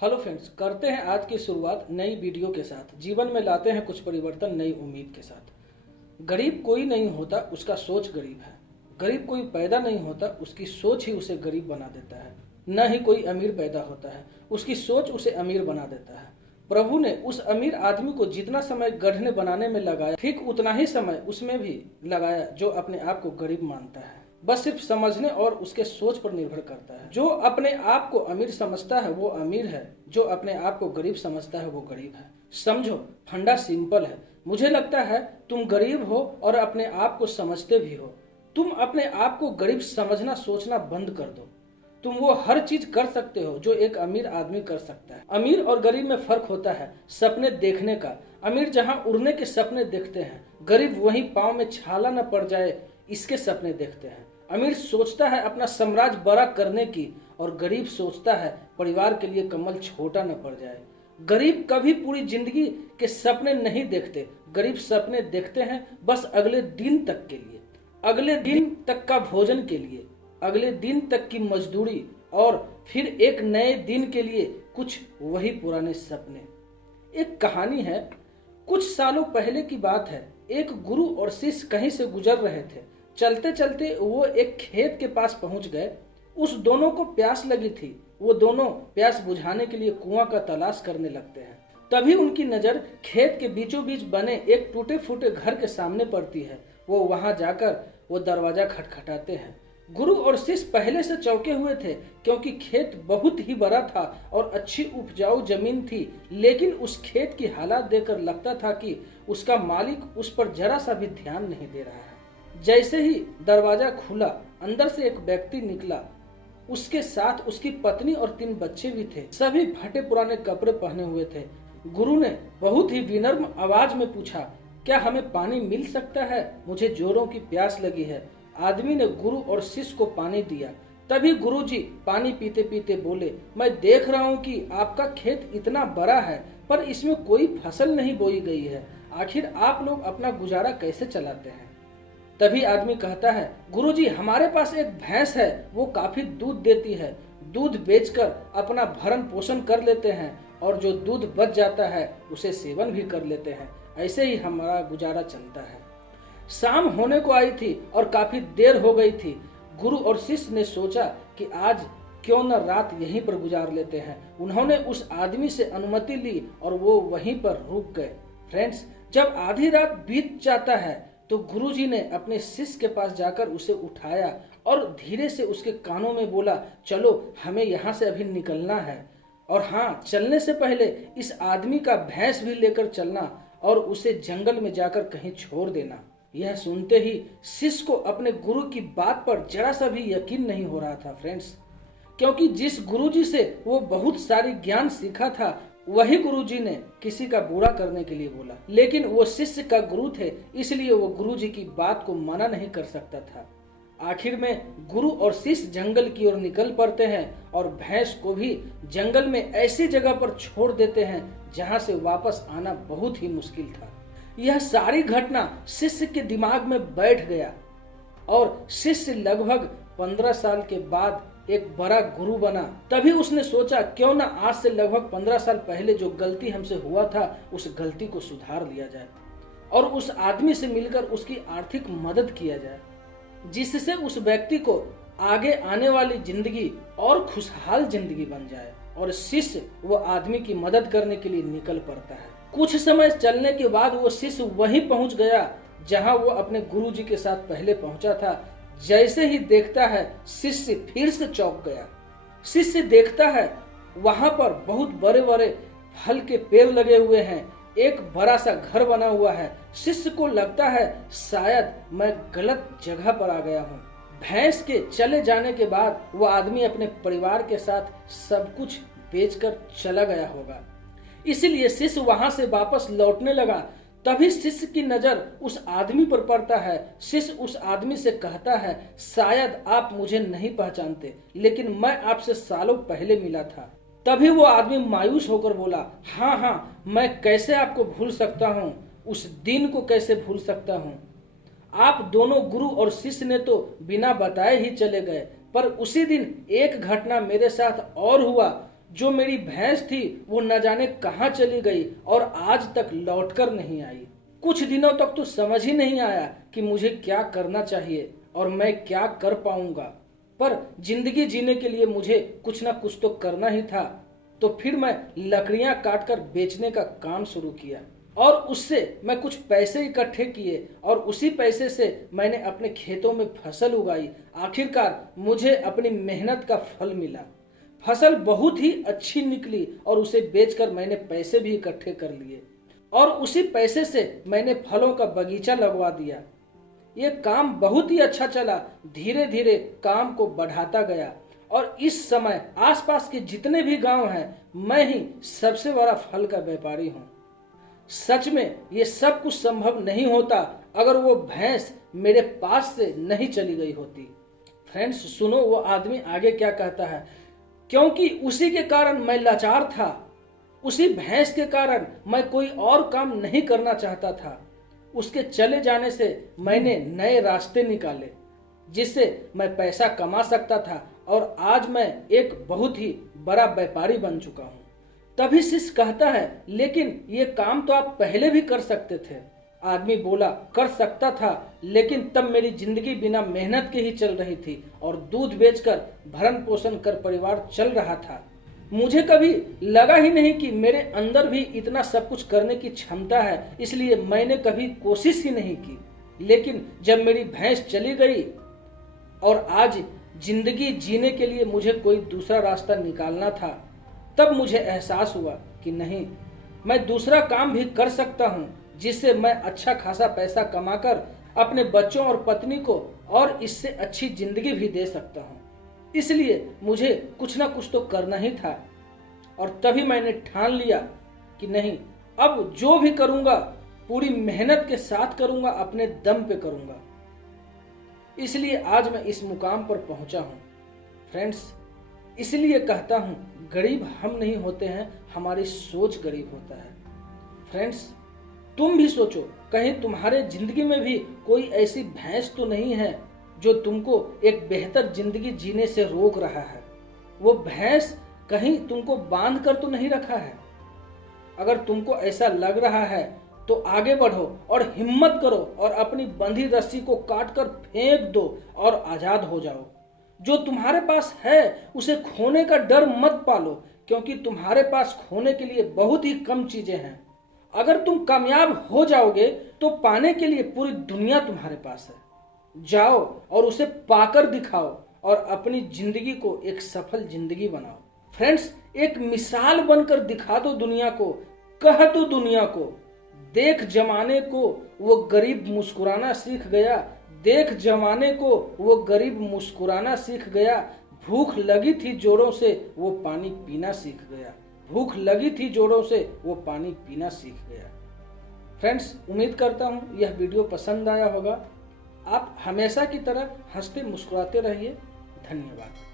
Hello friends, करते हैं आज की शुरुआत नई वीडियो के साथ। जीवन में लाते हैं कुछ परिवर्तन नई उम्मीद के साथ। गरीब कोई नहीं होता, उसका सोच गरीब है। गरीब कोई पैदा नहीं होता, उसकी सोच ही उसे गरीब बना देता है। न ही कोई अमीर पैदा होता है, उसकी सोच उसे अमीर बना देता है। प्रभु ने उस अमीर आदमी को जितना समय गढ़ने बनाने में लगाया, ठीक उतना ही समय उसमें भी लगाया जो अपने आप को गरीब मानता है। बस सिर्फ समझने और उसके सोच पर निर्भर करता है। जो अपने आप को अमीर समझता है वो अमीर है, जो अपने आप को गरीब समझता है वो गरीब है। समझो, फंडा सिंपल है। मुझे लगता है तुम गरीब हो और अपने आप को समझते भी हो। तुम अपने आप को गरीब समझना सोचना बंद कर दो। तुम वो हर चीज कर सकते हो जो एक अमीर आदमी कर सकता है। अमीर और गरीब में फर्क होता है सपने देखने का। अमीर जहां उड़ने के सपने देखते हैं, गरीब वहीं पांव में छाला न पड़ जाए इसके सपने देखते हैं। अमीर सोचता है अपना साम्राज्य बड़ा करने की, और गरीब सोचता है परिवार के लिए कमल छोटा न पड़ जाए। गरीब कभी पूरी जिंदगी के सपने नहीं देखते। गरीब सपने देखते हैं बस अगले दिन तक के लिए, अगले दिन तक का भोजन के लिए, अगले दिन तक की मजदूरी, और फिर एक नए दिन के लिए कुछ वही पुराने सपने। एक कहानी है, कुछ सालों पहले की बात है। एक गुरु और शिष्य कहीं से गुजर रहे थे। चलते चलते वो एक खेत के पास पहुंच गए। उस दोनों को प्यास लगी थी। वो दोनों प्यास बुझाने के लिए कुआं का तलाश करने लगते हैं। तभी उनकी नजर खेत के बीचों बीच बने एक टूटे फूटे घर के सामने पड़ती है। वो वहां जाकर वो दरवाजा खटखटाते हैं। गुरु और शिष्य पहले से चौंके हुए थे, क्योंकि खेत बहुत ही बड़ा था और अच्छी उपजाऊ जमीन थी। लेकिन उस खेत की हालात देखकर लगता था कि उसका मालिक उस पर जरा सा भी ध्यान नहीं दे रहा है। जैसे ही दरवाजा खुला, अंदर से एक व्यक्ति निकला। उसके साथ उसकी पत्नी और 3 बच्चे भी थे। सभी फटे पुराने कपड़े पहने हुए थे। गुरु ने बहुत ही विनम्र आवाज में पूछा, क्या हमें पानी मिल सकता है? मुझे जोरों की प्यास लगी है। आदमी ने गुरु और शिष्य को पानी दिया। तभी गुरुजी पानी पीते पीते बोले, मैं देख रहा हूँ कि आपका खेत इतना बड़ा है, पर इसमें कोई फसल नहीं बोई गई है। आखिर आप लोग अपना गुजारा कैसे चलाते हैं? तभी आदमी कहता है, गुरुजी, हमारे पास एक भैंस है, वो काफी दूध देती है। दूध बेचकर अपना भरण पोषण कर लेते हैं, और जो दूध बच जाता है उसे सेवन भी कर लेते हैं। ऐसे ही हमारा गुजारा चलता है। शाम होने को आई थी और काफी देर हो गई थी। गुरु और शिष्य ने सोचा कि आज क्यों न रात यहीं पर गुजार लेते हैं। उन्होंने उस आदमी से अनुमति ली और वो वहीं पर रुक गए। फ्रेंड्स, जब आधी रात बीत जाता है तो गुरुजी ने अपने शिष्य के पास जाकर उसे उठाया और धीरे से उसके कानों में बोला, चलो, हमें यहाँ से अभी निकलना है। और हाँ, चलने से पहले इस आदमी का भैंस भी लेकर चलना और उसे जंगल में जाकर कहीं छोड़ देना। यह सुनते ही शिष्य को अपने गुरु की बात पर जरा सा भी यकीन नहीं हो रहा था फ्रेंड्स, क्योंकि जिस गुरुजी से वो बहुत सारी ज्ञान सीखा था, वही गुरुजी ने किसी का बुरा करने के लिए बोला। लेकिन वो शिष्य का गुरु थे, इसलिए वो गुरुजी की बात को मना नहीं कर सकता था। आखिर में गुरु और शिष्य जंगल की ओर निकल पड़ते हैं और भैंस को भी जंगल में ऐसी जगह पर छोड़ देते हैं जहां से वापस आना बहुत ही मुश्किल था। यह सारी घटना शिष्य के दिमाग में बैठ गया और शिष्य लगभग 15 साल के बाद एक बड़ा गुरु बना। तभी उसने सोचा, क्यों ना आज से लगभग 15 साल पहले जो गलती हमसे हुआ था उस गलती को सुधार लिया जाए और उस आदमी से मिलकर उसकी आर्थिक मदद किया जाए, जिससे उस व्यक्ति को आगे आने वाली जिंदगी और खुशहाल जिंदगी बन जाए। और शिष्य वो आदमी की मदद करने के लिए निकल पड़ता है। कुछ समय चलने के बाद वो शिष्य वहीं पहुंच गया जहां वो अपने गुरुजी के साथ पहले पहुंचा था। जैसे ही देखता है, शिष्य फिर से चौंक गया। शिष्य देखता है वहां पर बहुत बड़े बड़े फल के पेड़ लगे हुए हैं, एक बड़ा सा घर बना हुआ है। शिष्य को लगता है शायद मैं गलत जगह पर आ गया हूँ। भैंस के चले जाने के बाद वो आदमी अपने परिवार के साथ सब कुछ बेचकर चला गया होगा, इसलिए शिष्य वहां से वापस लौटने लगा। तभी शिष्य की नजर उस आदमी पर पड़ता है। शिष्य उस आदमी से कहता है, शायद आप मुझे नहीं पहचानते, लेकिन मैं आपसे सालों पहले मिला था। तभी वो आदमी मायूस होकर बोला, हाँ, मैं कैसे आपको भूल सकता हूँ, उस दिन को कैसे भूल सकता हूँ। आप दोनों गुरु और शिष्य ने तो बिना बताए ही चले गए, पर उसी दिन एक घटना मेरे साथ और हुआ जो मेरी भैंस थी वो न जाने कहाँ चली गई और आज तक लौटकर नहीं आई। कुछ दिनों तक तो समझ ही नहीं आया कि मुझे क्या करना चाहिए और मैं क्या कर पाऊंगा, पर जिंदगी जीने के लिए मुझे कुछ ना कुछ तो करना ही था। तो फिर मैं लकड़ियां काटकर बेचने का काम शुरू किया और उससे मैं कुछ पैसे इकट्ठे किए और उसी पैसे से मैंने अपने खेतों में फसल उगाई। आखिरकार मुझे अपनी मेहनत का फल मिला। फसल बहुत ही अच्छी निकली और उसे बेचकर मैंने पैसे भी इकट्ठे कर लिए और उसी पैसे से मैंने फलों का बगीचा लगवा दिया। ये काम बहुत ही अच्छा चला। धीरे धीरे काम को बढ़ाता गया और इस समय आसपास के जितने भी गांव हैं, मैं ही सबसे बड़ा फल का व्यापारी हूं। सच में ये सब कुछ संभव नहीं होता अगर वो भैंस मेरे पास से नहीं चली गई होती। फ्रेंड्स सुनो वो आदमी आगे क्या कहता है। क्योंकि उसी के कारण मैं लाचार था, उसी भैंस के कारण मैं कोई और काम नहीं करना चाहता था। उसके चले जाने से मैंने नए रास्ते निकाले जिससे मैं पैसा कमा सकता था और आज मैं एक बहुत ही बड़ा व्यापारी बन चुका हूँ। तभी शिष्य कहता है, लेकिन ये काम तो आप पहले भी कर सकते थे। आदमी बोला, कर सकता था, लेकिन तब मेरी जिंदगी बिना मेहनत के ही चल रही थी और दूध बेचकर भरण पोषण कर परिवार चल रहा था। मुझे कभी लगा ही नहीं कि मेरे अंदर भी इतना सब कुछ करने की क्षमता है, इसलिए मैंने कभी कोशिश ही नहीं की। लेकिन जब मेरी भैंस चली गई और आज जिंदगी जीने के लिए मुझे कोई दूसरा रास्ता निकालना था, तब मुझे एहसास हुआ कि नहीं, मैं दूसरा काम भी कर सकता हूँ जिससे मैं अच्छा खासा पैसा कमाकर अपने बच्चों और पत्नी को और इससे अच्छी जिंदगी भी दे सकता हूँ। इसलिए मुझे कुछ ना कुछ तो करना ही था और तभी मैंने ठान लिया कि नहीं, अब जो भी करूँगा पूरी मेहनत के साथ करूँगा, अपने दम पे करूँगा। इसलिए आज मैं इस मुकाम पर पहुँचा हूँ। फ्रेंड्स इसलिए कहता हूँ, गरीब हम नहीं होते हैं, हमारी सोच गरीब होता है। फ्रेंड्स तुम भी सोचो, कहीं तुम्हारे जिंदगी में भी कोई ऐसी भैंस तो नहीं है जो तुमको एक बेहतर जिंदगी जीने से रोक रहा है। वो भैंस कहीं तुमको बांध कर तो नहीं रखा है। अगर तुमको ऐसा लग रहा है तो आगे बढ़ो और हिम्मत करो और अपनी बंधी रस्सी को काट कर फेंक दो और आजाद हो जाओ। जो तुम्हारे पास है उसे खोने का डर मत पालो, क्योंकि तुम्हारे पास खोने के लिए बहुत ही कम चीजें हैं। अगर तुम कामयाब हो जाओगे तो पाने के लिए पूरी दुनिया तुम्हारे पास है। जाओ और उसे पाकर दिखाओ और अपनी जिंदगी को एक सफल जिंदगी बनाओ। फ्रेंड्स एक मिसाल बनकर दिखा दो दुनिया को, कह दो दुनिया को, देख जमाने को वो गरीब मुस्कुराना सीख गया, देख जमाने को वो गरीब मुस्कुराना सीख गया। भूख लगी थी जोरों से वो पानी पीना सीख गया, भूख लगी थी जोरों से वो पानी पीना सीख गया। फ्रेंड्स उम्मीद करता हूँ यह वीडियो पसंद आया होगा। आप हमेशा की तरह हंसते मुस्कुराते रहिए। धन्यवाद।